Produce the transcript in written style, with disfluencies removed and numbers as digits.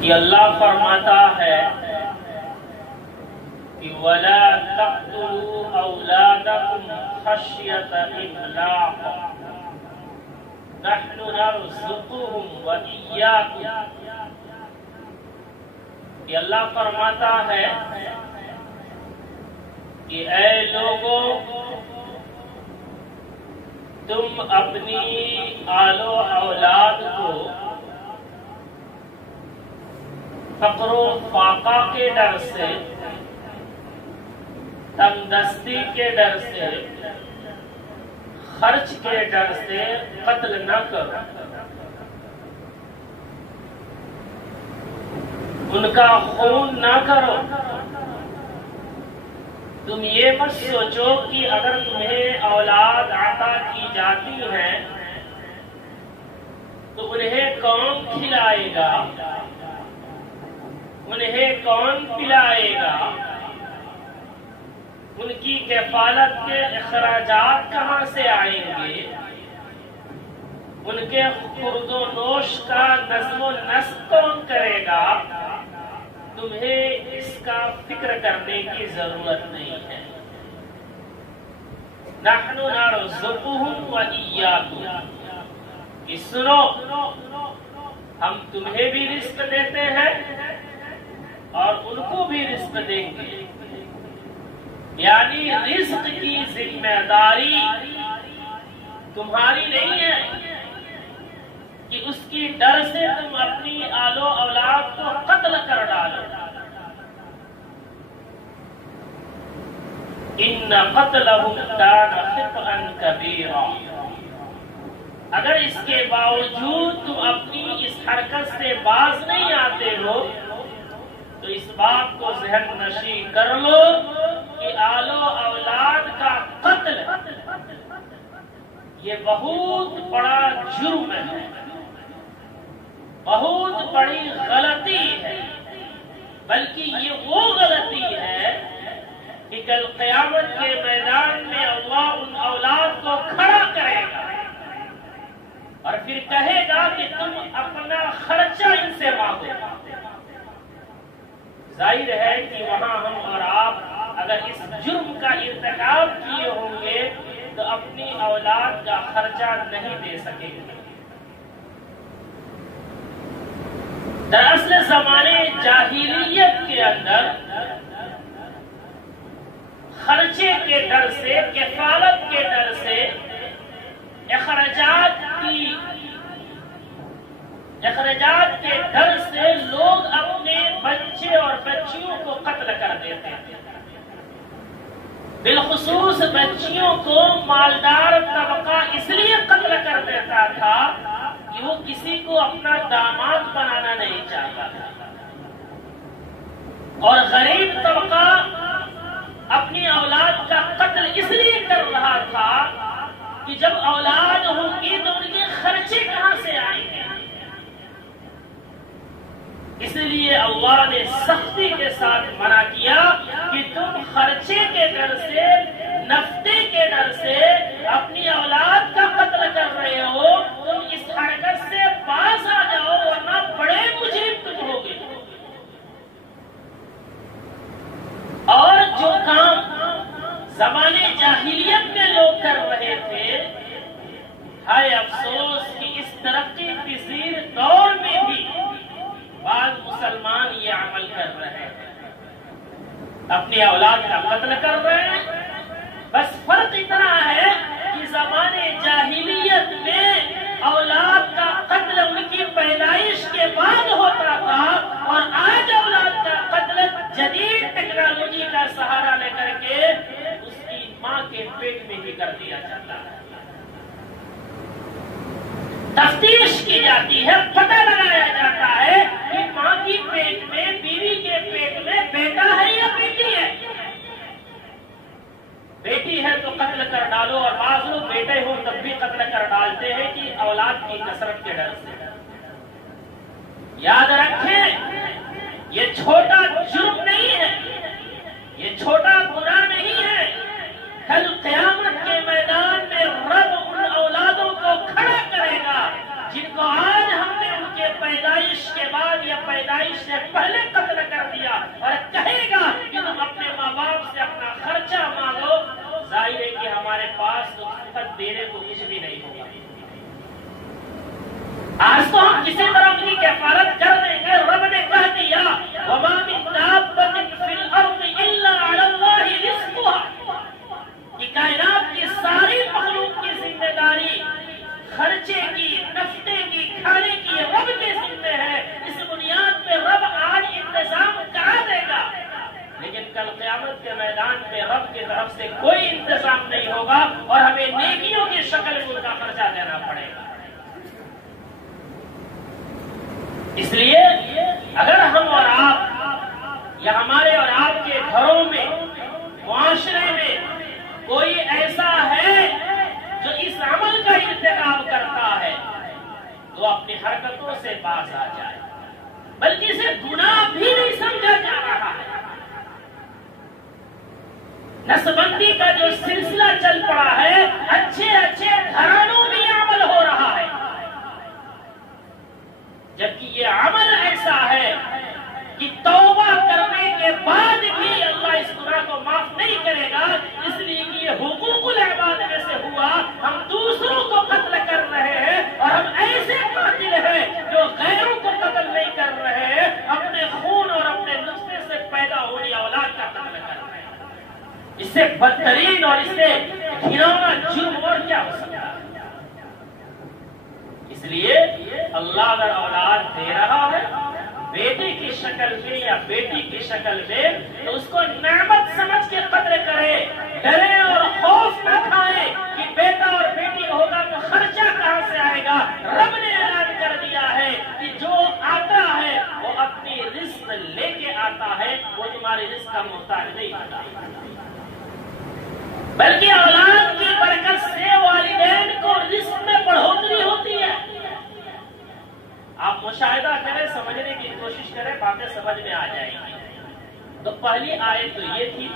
کہ اللہ فرماتا ہے کہ وَلَا تَقْتُلُوا أَوْلَادَكُمْ خَشْيَةَ إِمْلَاقٍ نَحْنُ نَرْزُقُهُمْ وَإِيَّاكُمْ۔ کہ اللہ فرماتا ہے کہ اے لوگو، تم اپنی آل و اولاد کو فقر و فاقہ کے ڈر سے، تنگ دستی کے ڈر سے، خرچ کے ڈر سے قتل نہ کرو، ان کا خون نہ کرو۔ تم یہ مت سوچو کہ اگر تمہیں اولاد عطا کی جاتی ہے تو انہیں کون کھلائے گا، انہیں کون پلائے گا، ان کی کفالت کے اخراجات کہاں سے آئیں گے، ان کے خورد و نوش کا نظم و نسق کون کرے گا؟ تمہیں اس کا فکر کرنے کی ضرورت نہیں ہے۔ نحن نرزقهم وإياكم، کہ سنو، ہم تمہیں بھی رزق دیتے ہیں اور ان کو بھی رزق دیں گے۔ یعنی رزق کی ذمہ داری تمہاری نہیں ہے کہ اس کی ڈر سے تم اپنی آل و اولاد کو قتل کر ڈالو۔ ان قتلهم كان خطئا كبيرا، اگر اس کے باوجود تم اپنی اس حرکت سے باز نہیں آتے ہو تو اس بات کو ذہن نشین کر لو کہ آل و اولاد کا قتل یہ بہت بڑا جرم ہے، بہت بڑی غلطی ہے، بلکہ یہ وہ غلطی ہے کہ کل قیامت کے میدان میں اللہ ان اولاد کو کھڑا کرے گا اور پھر کہے گا کہ تم اپنا خرچہ ان سے مانگو۔ ظاہر ہے کہ وہاں ہم اور آپ اگر اس جرم کا ارتکاب کیے ہوں گے تو اپنی اولاد کا خرچہ نہیں دے سکیں گے۔ دراصل زمانے جاہلیت کے اندر خرچے کے ڈر سے، کفالت کے ڈر سے، اخراجات کے ڈر سے لوگ اپنے بچے اور بچیوں کو قتل کر دیتے ہیں۔ بالخصوص بچیوں کو مالدار طبقہ اس لیے قتل کر دیتا تھا کہ وہ کسی کو اپنا داماد بنانا نہیں چاہتا تھا، اور غریب طبقہ اپنی اولاد کا قتل اس لیے کر رہا تھا کہ جب اولاد ہوگی تو ان کے خرچے کہاں سے آئیں گے۔ اس لیے اللہ نے سختی کے ساتھ منع کیا کہ تم خرچے کے ڈر سے، نفتے کے ڈر سے اپنی اولاد کا قتل کر رہے ہو، تم اس حرکت سے باز آ جاؤ ورنہ بڑے مجرم تم ہوگے۔ اور جو کام زمانے جاہلیت میں لوگ کر رہے تھے، ہائے افسوس کہ اس ترقی پذیر دور میں بھی بعض مسلمان یہ عمل کر رہے ہیں، اپنی اولاد کا قتل کر رہے ہیں۔ بس فرق اتنا ہے کہ زمانے جاہلیت میں اولاد کا قتل ان کی پیدائش کے بعد ہوتا تھا، اور آج اولاد کا قتل جدید ٹیکنالوجی کا سہارا لے کر کے اس کی ماں کے پیٹ میں ہی کر دیا جاتا ہے۔ تفتیش کی جاتی ہے، پتہ لگایا جاتا ہے کہ ماں کی پیٹ میں، بیوی کے پیٹ میں بیٹا ہے یا بیٹی ہے۔ بیٹی ہے تو قتل کر ڈالو، اور بعض لوگ بیٹے ہو تب بھی قتل کر ڈالتے ہیں کہ اولاد کی کثرت کے ڈر سے۔ یاد رکھیں، یہ چھوٹا جرم نہیں ہے، یہ چھوٹا گناہ نہیں ہے۔ کل قیامت کے میدان میں رب ان اولادوں کو کھڑا کرے گا جن کو آج ہم نے ان کے پیدائش کے بعد یا پیدائش اگر ہم اور آپ یا ہمارے اور آپ کے گھروں میں، معاشرے میں کوئی ایسا ہے جو اس عمل کا ارتکاب کرتا ہے تو اپنی حرکتوں سے باز آ جائے، بلکہ اسے گناہ بھی نہیں سمجھا جا رہا ہے۔ نسبندی کا جو سلسلہ چل پڑا ہے، اچھے اچھے گھرانوں میں یہ عمل ہو رہا ہے، جبکہ یہ عمل ایسا ہے کہ توبہ کرنے کے بعد بھی اللہ اس گناہ کو معاف نہیں کرے گا، اس لیے کہ یہ حقوق العباد میں سے ہوا۔ ہم دوسروں کو قتل کر رہے ہیں اور ہم ایسے قاتل ہیں جو غیروں کو قتل نہیں کر رہے ہیں، اپنے خون اور اپنے نطفے سے پیدا ہوئی اولاد کا قتل کر رہے ہیں۔ اس سے بدترین اور اس سے گھناؤنا جرم اور کیا ہو سکتا ہے؟ اس لیے اللہ اگر اولاد دے رہا ہے بیٹے کی شکل میں یا بیٹی کی شکل میں، تو اس کو نعمت سمجھ کے قدر کرے، ڈرے اور خوف نہ کھائے کہ بیٹا اور بیٹی ہوگا تو خرچہ کہاں سے آئے گا۔ رب نے اعلان کر دیا ہے کہ جو آتا ہے وہ اپنی رزق لے کے آتا ہے، وہ تمہارے رزق کا محتاج نہیں ہوتا، بلکہ اولاد کی برکت سے والدین کو رزق میں بڑھوتری ہوتی ہے۔ آپ مشاہدہ کریں، سمجھنے کی کوشش کریں، باتیں سمجھ میں آ جائیں گی۔ تو پہلی آیت تو یہ تھی